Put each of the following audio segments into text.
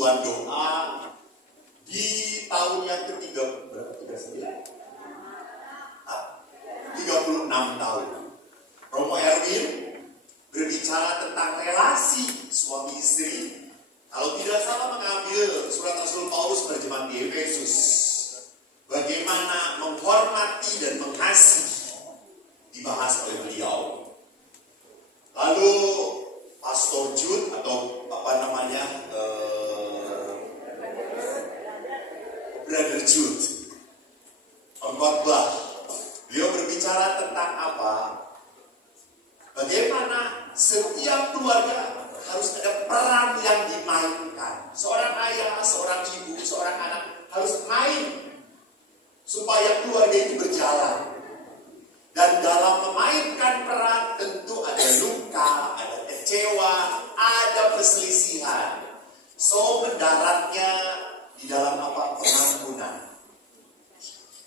persekutuan doa di tahun yang ketiga, berapa? 36 tahun. Romo Erwin berbicara tentang relasi suami istri. Kalau tidak salah mengambil surat Rasul Paulus terjemahan di Efesus. Bagaimana menghormati dan mengasihi dibahas oleh beliau. Lalu Pastor Jude atau Brother Jude pengkhotbah, beliau berbicara tentang apa? Bagaimana setiap keluarga harus ada peran yang dimainkan. Seorang ayah, seorang ibu, seorang anak harus main supaya keluarga itu berjalan. Dan dalam memainkan peran tentu ada luka, ada kecewa, ada perselisihan. So mendaratnya di dalam pengampunan.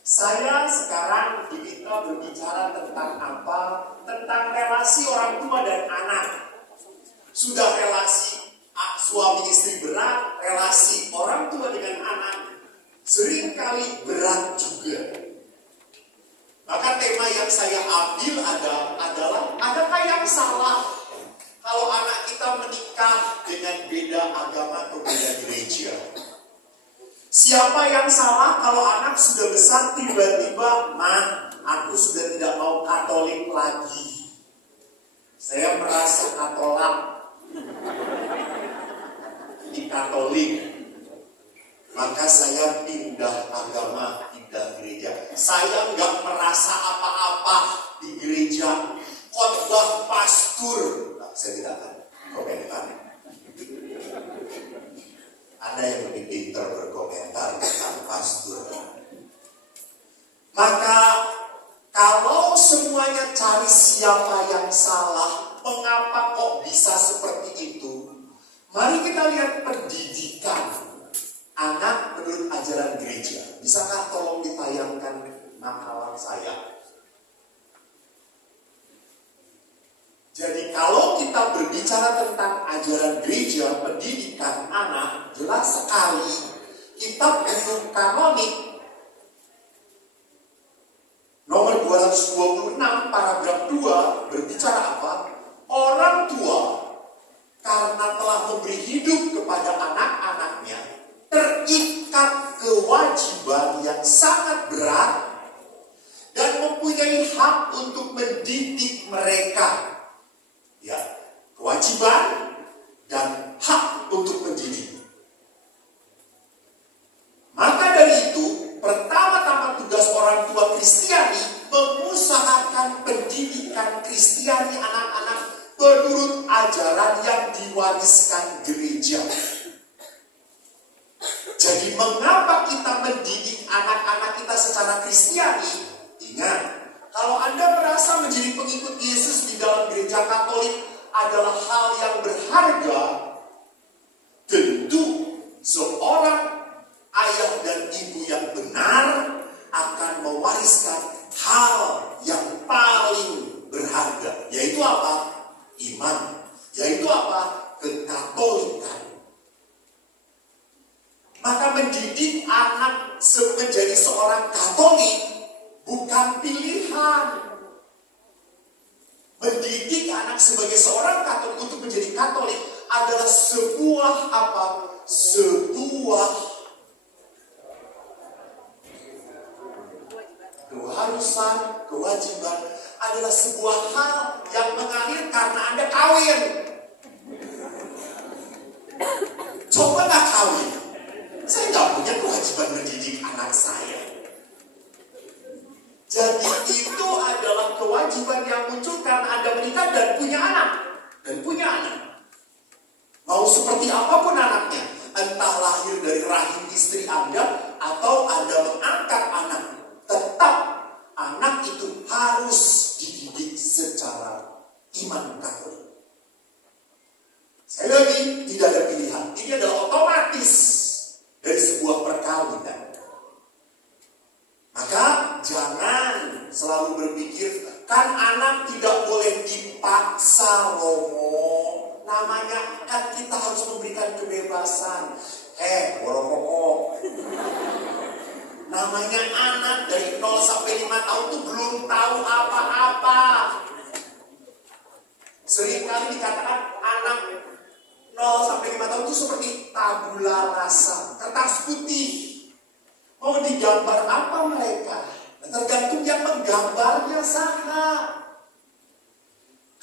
Saya sekarang diminta berbicara tentang apa? Tentang relasi orang tua dan anak. Sudah relasi suami istri berat, relasi orang tua dengan anak seringkali berat juga. Maka tema yang saya ambil adalah adakah yang salah kalau anak kita menikah dengan beda agama atau beda gereja? Siapa yang salah kalau anak sudah besar tiba-tiba, aku sudah tidak mau Katolik lagi. Saya merasa Katolik di Katolik. Maka saya pindah agama, pindah gereja. Saya nggak merasa apa-apa di gereja. Khotbah pastor, saya tidak akan komentar. Ada yang lebih pintar berkomentar tentang pastor. Maka kalau semuanya cari siapa yang salah, mengapa kok bisa seperti itu? Mari kita lihat pendidikan anak menurut ajaran gereja. Bisakah tolong ditayangkan nakalan saya? Jadi kalau kita berbicara tentang ajaran gereja, pendidikan anak, jelas sekali kitab Hukum Kanonik nomor 226 paragraf 2 berbicara apa? Orang tua karena telah memberi hidup kepada anak-anaknya terikat kewajiban yang sangat berat dan mempunyai hak untuk mendidik mereka. Ya, kewajiban dan hak untuk mendidik. Maka dari itu, pertama-tama tugas orang tua Kristiani mengusahakan pendidikan Kristiani anak-anak menurut ajaran yang diwariskan gereja. Jadi mengapa kita mendidik anak-anak kita secara Kristiani? Ingat, kalau Anda merasa menjadi pengikut Yesus di dalam gereja Katolik adalah hal yang berharga, tentu seorang ayah dan ibu yang benar akan mewariskan hal yang paling berharga. Yaitu apa? Iman. Yaitu apa? Kekatolikan. Maka mendidik anak menjadi seorang Katolik bukan pilihan. Mendidik anak sebagai seorang Katolik untuk menjadi Katolik adalah sebuah apa? Sebuah keharusan, kewajiban, adalah sebuah hal yang mengalir karena Anda kawin. Coba nggak kawin, saya nggak punya kewajiban mendidik anak saya. Jadi itu adalah kewajiban yang muncul karena Anda menikah dan punya anak. Mau seperti apapun anaknya, entah lahir dari rahim istri Anda atau Anda mengangkat anak, tetap anak itu harus dididik secara iman Katolik. Sekali lagi, tidak ada pilihan. Ini adalah otomatis dari sebuah perkawinan. Maka jangan selalu berpikir, kan anak tidak boleh dipaksa, Romo. Namanya kan kita harus memberikan kebebasan. Borokoko. Namanya anak dari 0 sampai 5 tahun tuh belum tahu apa-apa. Seringkali dikatakan anak 0 sampai 5 tahun itu seperti tabula rasa, kertas putih. Mau digambar apa mereka? Tergantung yang menggambarnya sana.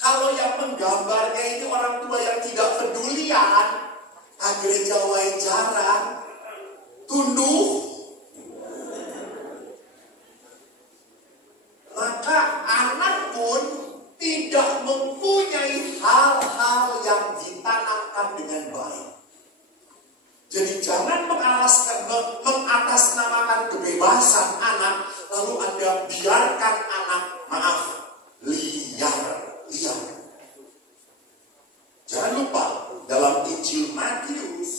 Kalau yang menggambarnya itu orang tua yang tidak pedulian, akhirnya jawai jarang, tunduk, maka anak pun tidak mempunyai hal-hal yang ditanamkan dengan baik. Jadi jangan mengatasnamakan kebebasan anak, lalu Anda biarkan anak, liar. Jangan lupa, dalam Injil Matius,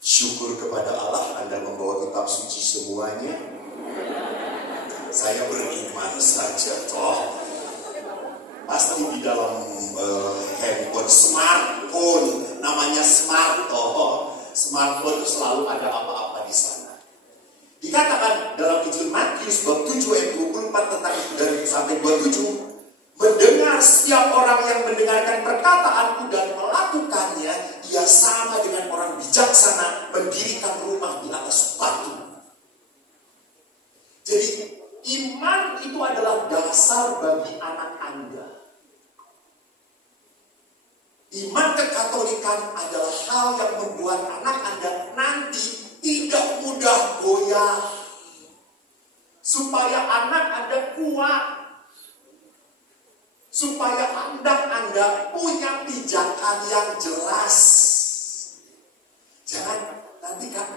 syukur kepada Allah Anda membawa kitab suci semuanya. Saya beriman saja toh. Pasti di dalam handphone, smartphone, namanya smart toh. Smartphone itu selalu ada apa-apa di sana. Dikatakan dalam Injil Matius bab 7 ayat 24 tentang dari sampai 27, mendengar setiap orang yang mendengarkan perkataanku dan melakukannya, ia sama dengan orang bijaksana mendirikan rumah di atas batu. Jadi iman itu adalah dasar bagi anak Anda. Iman kekatolikan adalah hal yang membuat anak Anda nanti tidak mudah goyah. Supaya anak Anda kuat. Supaya anak Anda punya pijakan yang jelas. Jangan nanti kan,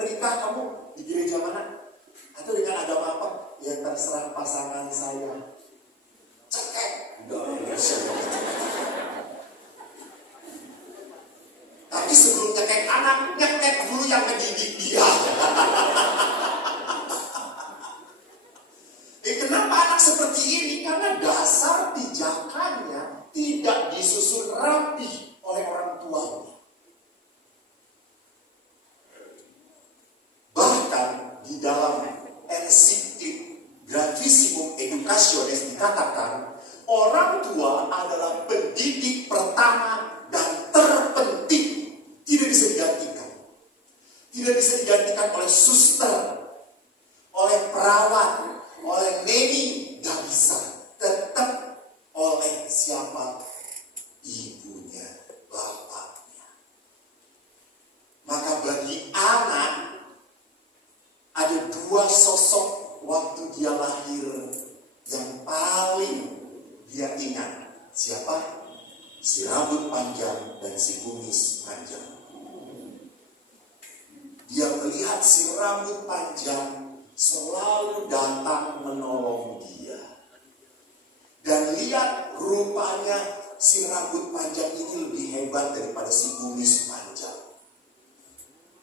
menikah kamu di gereja mana? Atau dengan agama apa? Ya terserah pasangan saya. Cekek. Tapi sebelum nyekek anak, nyekek dulu yang mendidik dia. Kenapa anak seperti ini? Karena dasar pijakannya tidak disusun rapi oleh orang tuanya. Bahkan di dalam ensiklik Gravissimo Educationis dikatakan, orang tua adalah pendidik pertama dan terpenting. Tidak bisa digantikan. Tidak bisa digantikan oleh suster, oleh perawat, oleh neni, gak bisa. Tetap oleh siapa? Ibunya, bapaknya. Maka bagi anak ada dua sosok waktu dia lahir yang paling dia ingat. Siapa? Si rambut panjang dan si kumis panjang. Dia melihat si rambut panjang selalu datang menolong dia. Dan lihat rupanya si rambut panjang ini lebih hebat daripada si kumis panjang.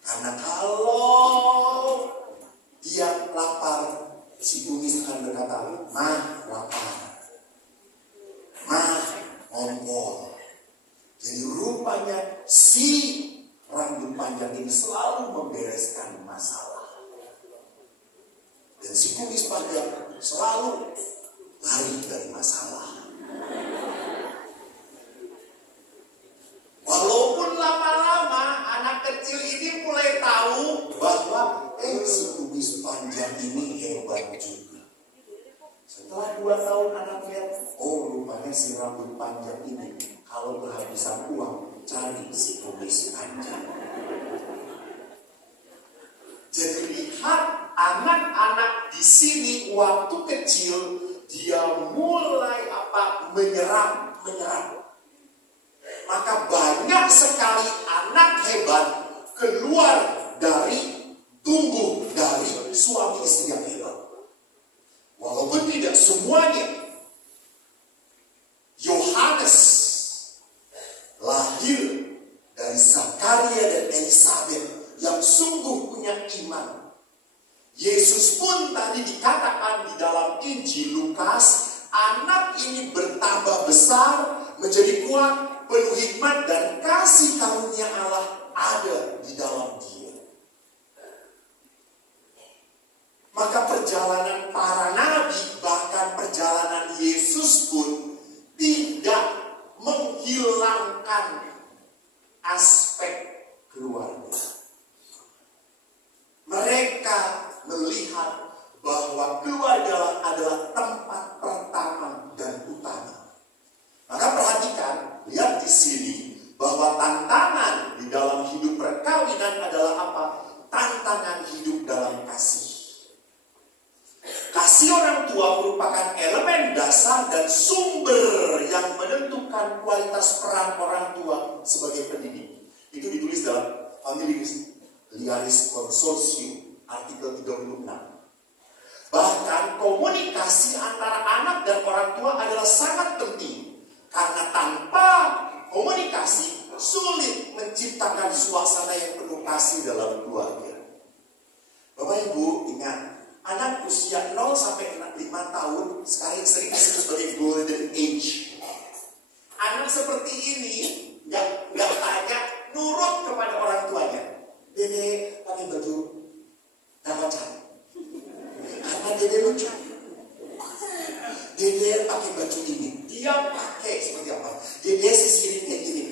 Karena kalau dia lapar, si kumis akan berkata, "Mah, lapar. Mah, ngompol." Jadi rupanya si rambut panjang ini selalu membereskan masalah. Dan si kumis panjang selalu lari dari masalah. Walaupun lama-lama anak kecil ini mulai tahu bahwa si kumis panjang ini hebat juga. Setelah 2 tahun anak lihat, rupanya si rambut panjang ini kalau kehabisan uang cari si kumis panjang. Jadi lihat anak-anak di sini waktu kecil dia mulai menyerap. Maka banyak sekali anak hebat keluar dari tumbuh dari suami istri yang hebat. Walaupun tidak semuanya. Yohanes lahir dari Zakaria dan Elisabet yang sungguh punya iman. Yesus pun tadi dikatakan di dalam Injil Lukas, anak ini bertambah besar menjadi kuat, penuh hikmat, dan kasih karunia Allah ada di dalam dia. Maka perjalanan para nabi, bahkan perjalanan Yesus pun tidak menghilangkan aspek keluarga. Mereka melihat bahwa keluarga adalah tempat pertama dan utama. Maka perhatikan, lihat di sini bahwa tantangan di dalam hidup perkawinan adalah apa? Tantangan hidup dalam kasih. Kasih orang tua merupakan elemen dasar dan sumber yang menentukan kualitas peran orang tua sebagai pendidik. Itu ditulis dalam Familiaris Consortium, artikel 36. Bahkan komunikasi antara anak dan orang tua adalah sangat penting. Karena tanpa komunikasi, sulit menciptakan suasana yang penuh kasih dalam keluarga. Bapak Ibu, ingat, anak usia 0 sampai 5 tahun sekarang sering disebut sebagai golden age. Anak seperti ini nggak tanya, nurut kepada orang tuanya. Dede pakai baju dawacan, karena dede lucu. Dede pakai baju ini, dia pakai seperti apa? Dede sisirin kayak gini.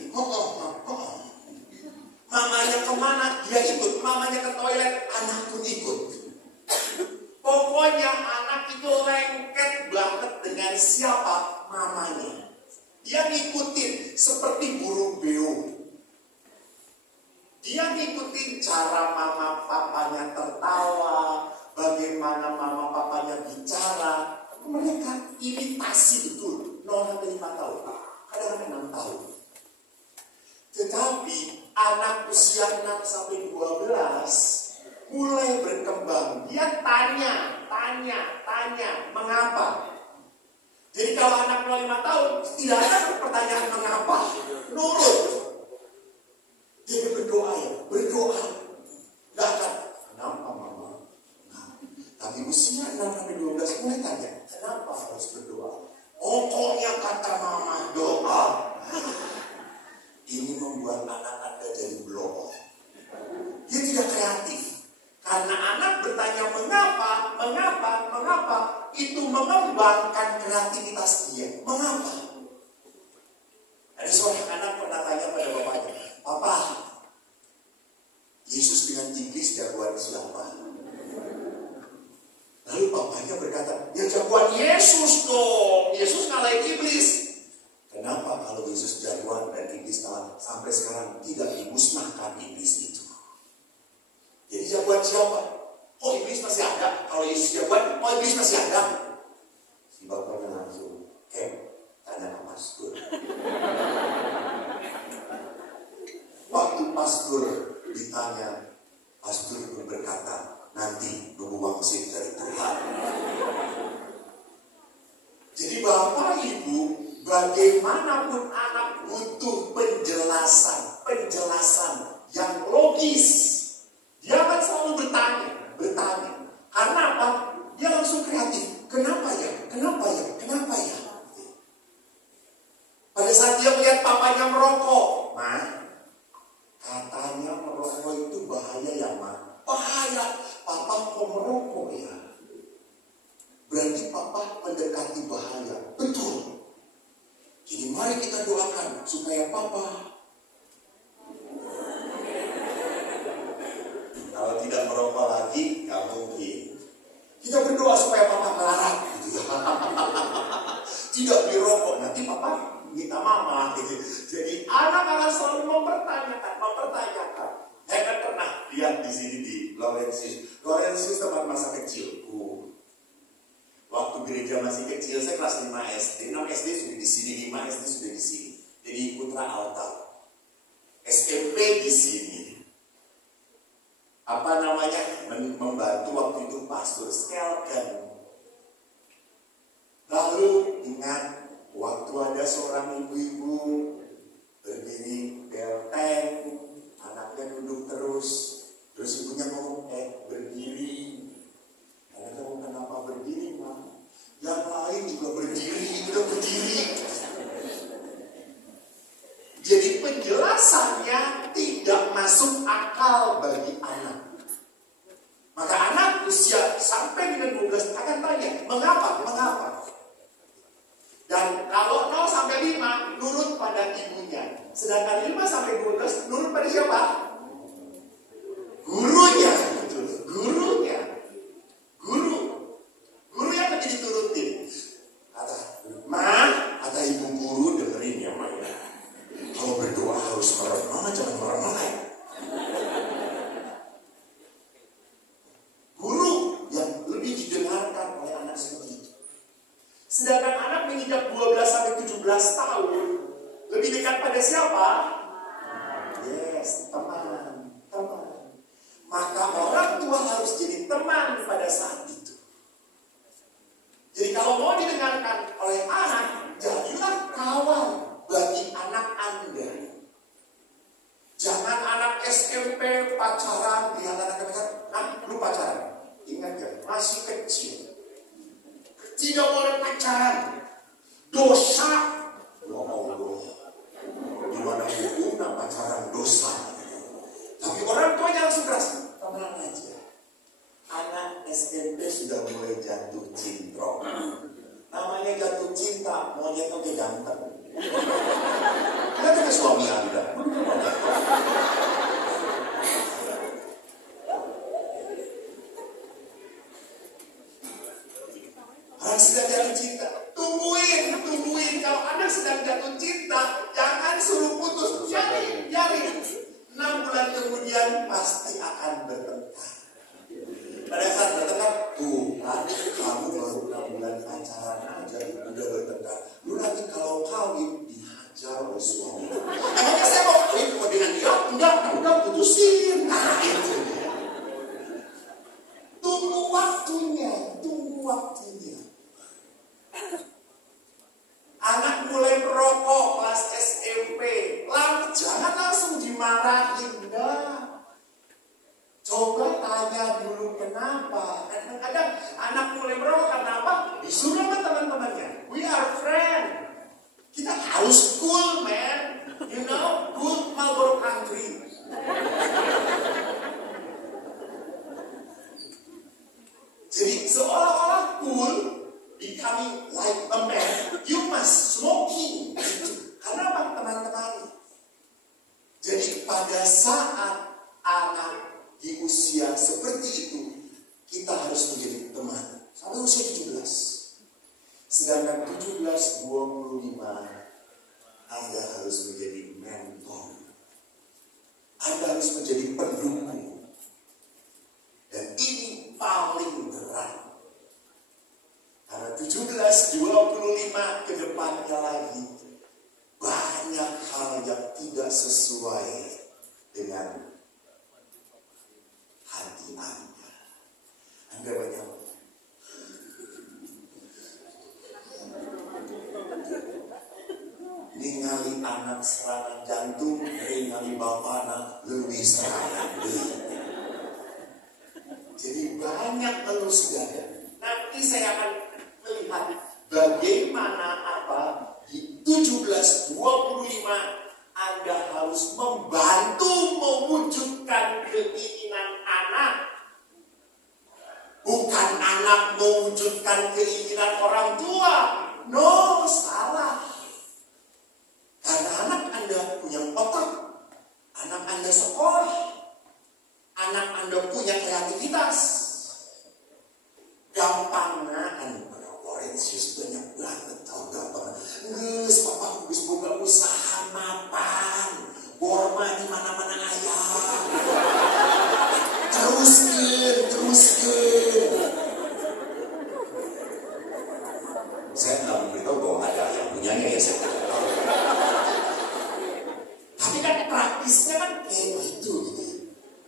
Mamanya kemana? Dia ikut. Mamanya ke toilet, anak pun ikut. Pokoknya anak itu lengket banget dengan siapa? Mamanya. Dia ngikutin seperti burung beo. Dia ngikutin cara mama papanya tertawa, bagaimana mama papanya bicara. Mereka imitasi betul. 0 sampai 5 tahun. Kadang-kadang 6 tahun. Tetapi anak usia 6 sampai 12 mulai berkembang. Dia tanya, mengapa? Jadi kalau anak 5 tahun, tidak ada pertanyaan mengapa. Nurut. Dia berdoa ya, berdoa. Gak akan, kenapa mama? Nah, tapi usia 6 sampai 12 mulai tanya, kenapa harus berdoa? Pokoknya kata mama, doa. Ini membuat anak Anda jadi blow. Dia tidak kreatif. Karena anak bertanya mengapa, itu mengembangkan kreativitas dia. Mengapa? Ada seorang anak pernah tanya pada bapaknya, Papa, Yesus dengan iblis jagoan siapa? Lalu bapaknya berkata, ya jagoan Yesus dong. Yesus ngalahin iblis. Kenapa kalau Yesus jagoan dan iblis kalah sampai sekarang tidak dimusnahkan iblis itu? Jadi jagoan siapa? Oh iblis masih ada. Kalau Yesus jagoan, oh iblis masih ada. Si bapaknya langsung, tanya ke pastor. Waktu pastor ditanya, pastor berkata, nanti nunggu wangsit dari Tuhan. Jadi Bapak Ibu, bagaimanapun anak butuh penjelasan yang logis. Dia akan selalu bertanya. Karena apa? Dia langsung kreatif. Kenapa ya? Pada saat dia melihat papanya merokok, katanya merokok itu bahaya ya, bahaya. Papa kok merokok ya? Berarti papa mendekati bahaya. Betul. Jadi mari kita doakan supaya papa kalau tidak merokok lagi, gak mungkin. Kita berdoa supaya papa melarang gitu ya. Tidak dirokok, nanti papa minta mama gitu. Jadi anak akan selalu mempertanyakan. Saya kan pernah lihat di sini di Laurentius tempat masa kecilku. Waktu gereja masih kecil, saya kelas 5 SD, 6 SD sudah di sini, 5 SD sudah di sini. Jadi Putra Alta. SMP di sini. Membantu waktu itu pastor Skelken. Lalu ingat waktu ada seorang ibu-ibu berdiri belteng, anaknya duduk terus ibunya ngomong, berdiri. Anaknya ngomong, kenapa berdiri, Ma? Yang lain juga berdiri, udah berdiri. 5 nurut pada ibunya. Sedangkan 5 sampai 12 nurut pada siapa? Gurunya. Betul. Gurunya. Guru yang lebih diturutin. Kata, kata ibu guru, dengerin ya Ma. Kalau berdoa harus merem, jangan marah-marah. Guru yang lebih didengarkan oleh anak seperti itu. Sedangkan anak menginjak 12 sampai 17 tahun lebih dekat pada siapa? Yes, teman. Maka orang tua harus jadi teman pada saat itu. Jadi kalau mau didengarkan oleh anak, jadilah kawan bagi anak Anda. Jangan anak SMP pacaran, lihat anak lu pacaran. Ingat ya, masih kecil. Tidak boleh pacaran. Dosa. Ya Allah. Di mana hukumnya pacaran dosa. Tapi orang tuanya langsung keras. Tenang aja. Anak SMP sudah mulai jatuh cinta. Namanya jatuh cinta, maunya tuh ganteng. Kita juga suami Anda. Orang sedang jatuh cinta, tungguin. Kalau Anda sedang jatuh cinta, jangan suruh putus. Yakin. 6 bulan kemudian pasti akan bertengkar. Pada saat bertengkar, kamu baru 6 bulan pacaran aja udah bertengkar. Lu nanti kalau kawin dihajar oleh suami. Emangnya saya mau kawin dengan dia? Enggak, udah putusin. Nah itu dia. Tunggu waktunya. Anak mulai merokok kelas SMP, jangan langsung dimarahin, enggak. Coba tanya dulu kenapa. Kadang-kadang anak mulai merokok karena apa? Disuruh sama teman-temannya. We are friends. Kita harus cool, man. You know, cool Marlboro country. Jadi seolah-olah cool, becoming like a man, you must smoking. Karena apa teman-teman? Jadi pada saat anak di usia seperti itu, kita harus menjadi teman. Sampai usia 17. Sedangkan 17-25, Anda harus menjadi mentor. Anda harus menjadi pendukung. Dan ini paling berat. Karena 17-25 ke depannya lagi, banyak hal yang tidak sesuai dengan hati Anda. Anda banyak ningali anak serangan jantung, ningali bapana lebih serangan deui. Jadi banyak terus dada. Nanti saya akan melihat bagaimana di 17-25 Anda harus membantu mewujudkan keinginan anak. Bukan anak mewujudkan keinginan orang tua. No, salah. Karena anak Anda punya otak. Anak Anda sekolah. Anak Anda punya kreativitas. Gampangnya Laurentius banyak banget tahu gampang. Geus papa geus boga usaha mapan. Borma di mana-mana aya. Teruskeun. Saya nggak memberitahu bahwa ada yang punyanya ya saya tidak tahu. Tapi kan praktisnya kan kayak gitu.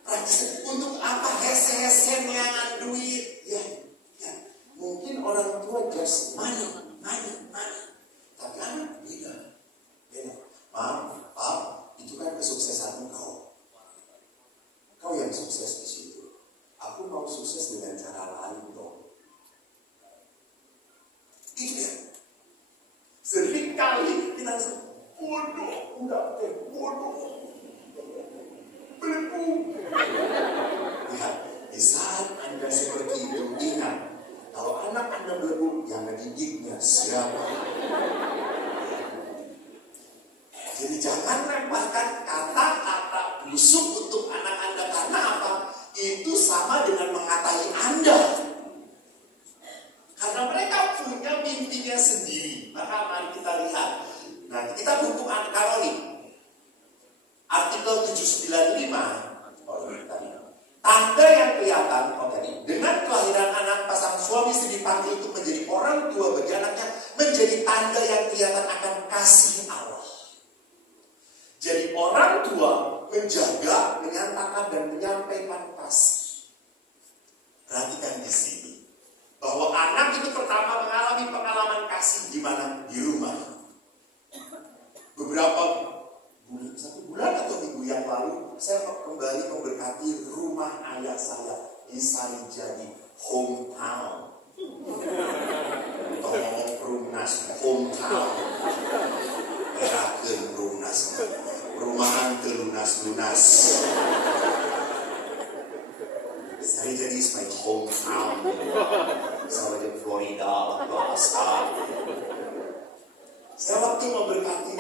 Praktis untuk apa hese-hesenya duit ya. Mungkin orang tua just money. Tapi anak beda. Mam, Pap, itu kan kesuksesan kau. Kau yang sukses di situ. Aku mau sukses dengan cara lain dong. Itu ya. Sering kali kita bodoh, belum. Lihat, di saat Anda seperti itu ingat. Kalau anak Anda belum, yang ngedidiknya siapa? busuk untuk anak Anda. Karena apa? Itu sama dengan mengatai Anda. Karena mereka punya mimpinya sendiri. Maka mari kita lihat. Nah, kita hukum kanoni. Artikel 795. Tanda yang kelihatan, dengan kelahiran anak, pasang suami istri dipanggil untuk menjadi orang tua bagi anaknya, menjadi tanda yang kelihatan akan kasih Allah. Jadi orang tua menjaga, menyatakan dan menyampaikan kasih. Perhatikan di sini bahwa anak itu pertama mengalami pengalaman kasih di mana? Di rumah. Beberapa bulan, 1 bulan atau minggu yang lalu, saya kembali memberkati rumah ayah saya di Sarijadi, hometown. Untuk ngomong Rumnas, hometown. Erakeun Rumnas, perumahan ke lunas-lunas. Sarijadi is my hometown. Sama di Florida, Alaska. Saya waktu memberkati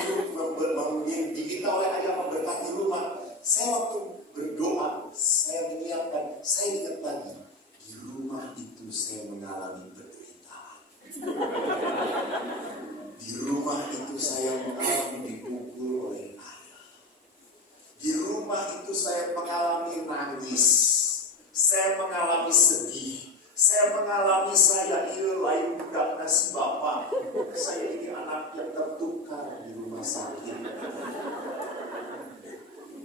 diminta oleh ayah memberkati rumah. Saya waktu berdoa, saya menyiapkan, saya ingat lagi, di rumah itu saya mengalami penderitaan. Di rumah itu saya mengalami dipukul oleh ayah. Di rumah itu saya mengalami nangis. Saya mengalami sedih. Saya mengalami saya lain budak nasi bapak. Saya ini anak yang tertukar di rumah sakit.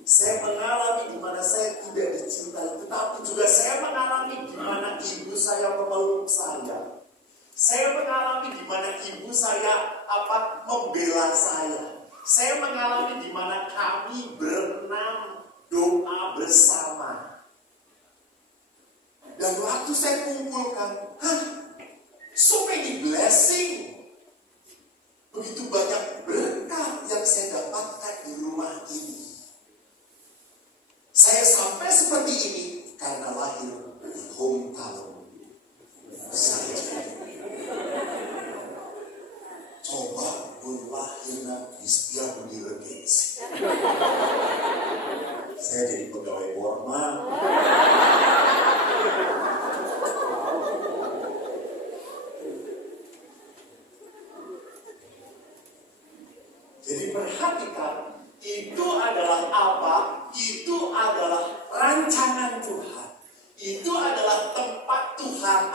Saya mengalami di mana saya tidak dicintai, tetapi juga saya mengalami di mana ibu saya memeluk saya. Saya mengalami di mana ibu saya membela saya. Saya mengalami di mana kami berenam doa bersama. Dan waktu saya kumpulkan, so many blessing. Begitu banyak berkat yang saya dapatkan di rumah ini. Saya sampai seperti ini karena lahir di hometown saya. Coba gue lahir di Setiabudi Regensi. Saya jadi pegawai Borma. Jadi perhatikan, itu adalah apa? Itu adalah rancangan Tuhan. Itu adalah tempat Tuhan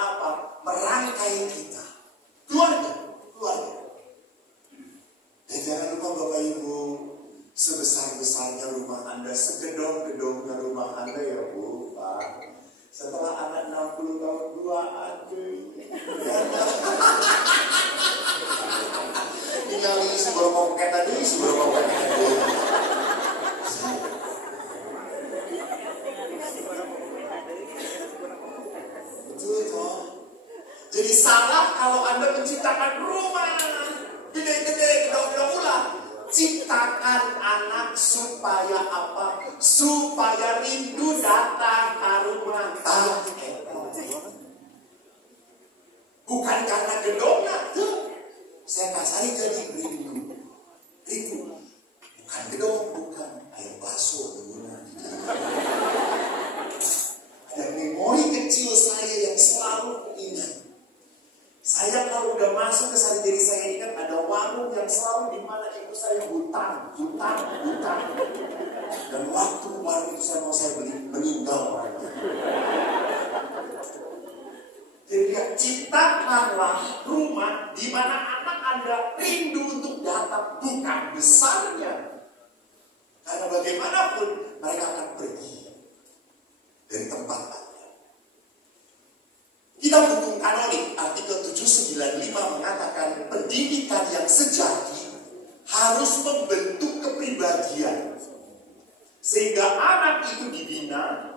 merangkai kita. Keluarga. Dan jangan lupa Bapak Ibu, sebesar-besarnya rumah Anda, segedong-gedongnya rumah Anda ya Bu, Pak. Setelah anak 60 tahun, 2 aduh. Tinggal isi berpongket tadi, Betul toh. Jadi salah kalau Anda menciptakan rumah gede-gede, gedong-gedong ulah. Ciptakan anak supaya apa? Supaya rindu datang ke rumah. Bukan karena gedongnya tuh. Saya kasari jadi rindu. Bukan gedong, bukan air baso dulu. Ada memori kecil saya yang selalu ingat. Saya kalau udah masuk ke Sarijadi, saya ingat ada warung yang selalu di mana ibu saya hutang. Dan waktu warung itu saya beli, meninggal orangnya. Jadi ciptakanlah rumah di mana anak Anda rindu untuk datang, bukan besarnya. Karena bagaimanapun mereka akan pergi dari tempat Anda. Kita hukum kanonik, artikel 795 mengatakan pendidikan yang sejati harus membentuk kepribadian. Sehingga anak itu dibina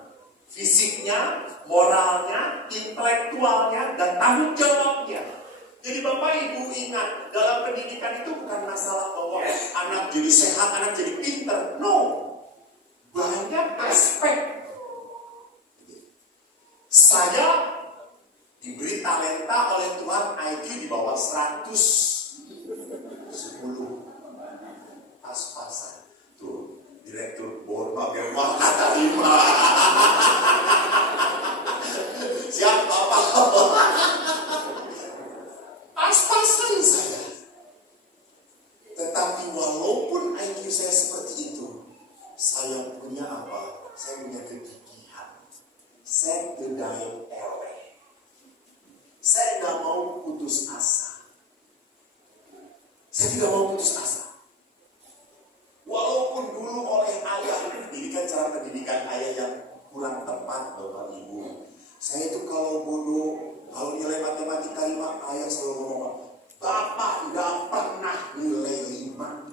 fisiknya, moralnya, intelektualnya, dan tanggung jawabnya. Jadi Bapak Ibu ingat, dalam pendidikan itu bukan masalah bahwa anak jadi sehat, anak jadi pintar. No. Banyak aspek. Saya diberi talenta oleh Tuhan IQ di bawah 110. Pas-pasan. Tuh, Direktur Borma Berwah. saya seperti itu, saya punya apa? Saya punya kegigihan. Saya tidak eleh. Saya tidak mau putus asa. Saya tidak mau putus asa. Walaupun dulu oleh ayah, ini kan cara pendidikan ayah yang kurang tepat, Bapak Ibu. Saya itu kalau bodoh, kalau nilai matematika 5, ayah selalu ngomong, Bapak nggak pernah nilai 5.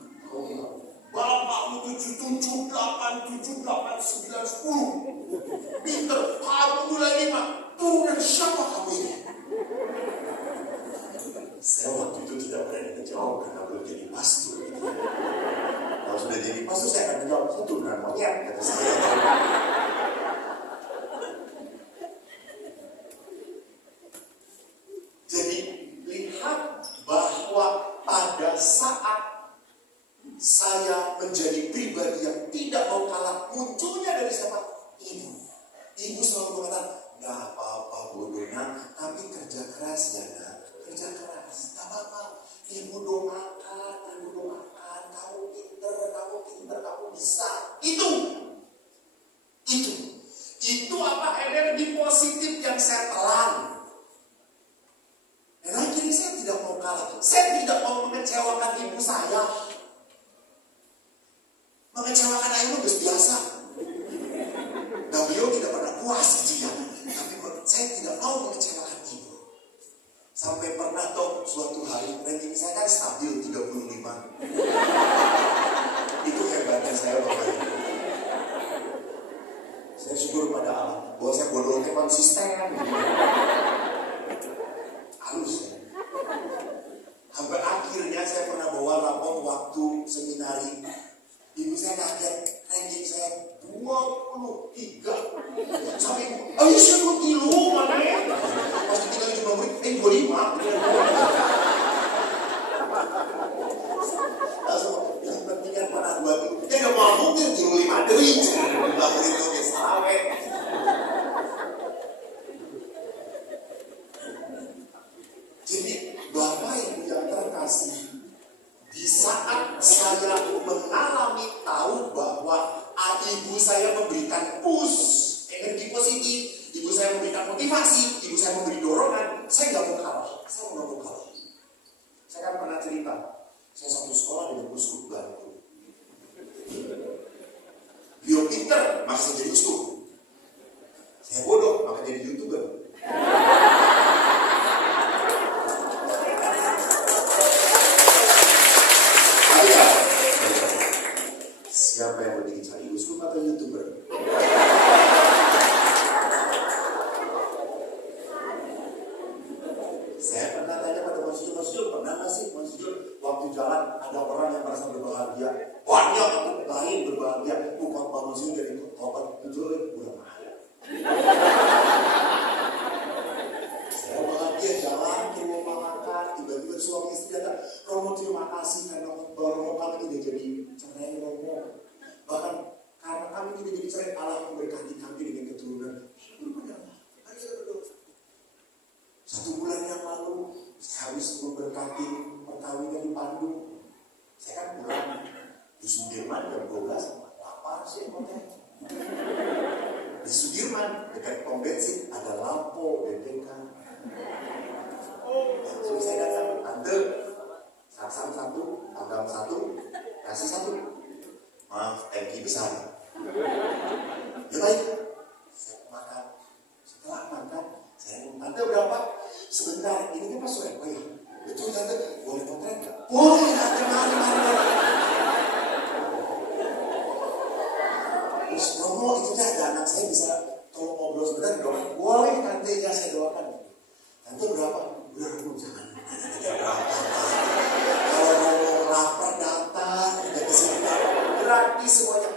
Bapak 7, 8, 7, 8, 9, 10. Pinter, kamu nilai 5. Turunan siapa kamu ini? Saya waktu itu tidak berani menjawab karena belum jadi pastor. Kalau sudah jadi pastor, saya akan menjawab, saya turunan monyet, kata saya. Jadi lihat bahwa pada saat saya menjadi pribadi yang tidak mau kalah, munculnya dari siapa? Ibu. Ibu selalu mengatakan, nggak apa-apa bodohnya, tapi kerja keras ya nak. Kerja keras, gak apa-apa. Ibu doakan, kamu pinter, kamu bisa. Itu apa energi positif yang saya telan. Dan akhirnya saya tidak mau kalah. Saya tidak mau mengecewakan ibu saya. Mengecewakan ayah itu biasa. Dan beliau tidak pernah puas gitu ya. Tapi saya tidak mau mengecewakan ibu. Sampai pernah toh suatu hari ranking saya kan stabil 35. Itu hebatnya saya Bapak Ibu. Saya syukur pada Allah bahwa saya bodohnya konsisten. Halus ya. Sampai akhirnya saya pernah bawa rapor waktu seminari. Ibu saya kaget, ranking saya 23. Sampai ibu, ayo saya kilo mana ya? Pas tinggal cuma murid, 25. Langsung, yang penting kan pernah 20. Ya gak mau mungkin 25 dari. Jumlah murid itu kayak sarawet. Jadi, Bapak Ibu yang terkasih, di saat saya mengalami tahu bahwa ibu saya memberikan push, energi positif, ibu saya memberikan motivasi, ibu saya memberi dorongan, saya nggak mau kalah. Saya kan pernah cerita, saya satu sekolah dengan uskup baru. Beliau pinter, maka saya jadi uskup. Saya bodoh, maka jadi YouTuber. Siapa yang lebih cari uskup atau YouTuber? Saya pernah tanya pada Monsinyur, pernah nggak sih Monsinyur waktu jalan ada orang yang merasa berbahagia? Banyak untuk lain berbahagia. Bukan Pak Monsinyur dari tobat itu udah ada. Saya bahagia jalan ke rumah makan, tiba-tiba suami istri datang, Romo terima kasih karena Romo kami tidak jadi cerai Romo. Bahkan karena kami tidak jadi cerai, Allah memberkati kami dengan keturunan. Mari kita berdoa. 1 bulan yang lalu, saya habis memberkati perkawinan di Bandung. Saya kan pulang di Sudirman jam 12, lapar sih emangnya. Di Sudirman, dekat pom bensin, ada lampu BPK. Jadi saya datang, tante, saksam 1, tanggam 1, kasih 1. Maaf, tangki besar. Ya baik, saya makan. Setelah makan, saya ngomong, tante berapa? Sebentar, ini kan Pak Soeko ya? Betul tante, boleh potret gak? Boleh, tante, mari. Terus Romo, itu dah ada anak saya bisa tolong ngobrol sebentar, doakan. Boleh tante, ya saya doakan. Tante berapa? Berapa? Jangan berapa. Kalau Romo lapar datang, tidak kesini, gratis semuanya.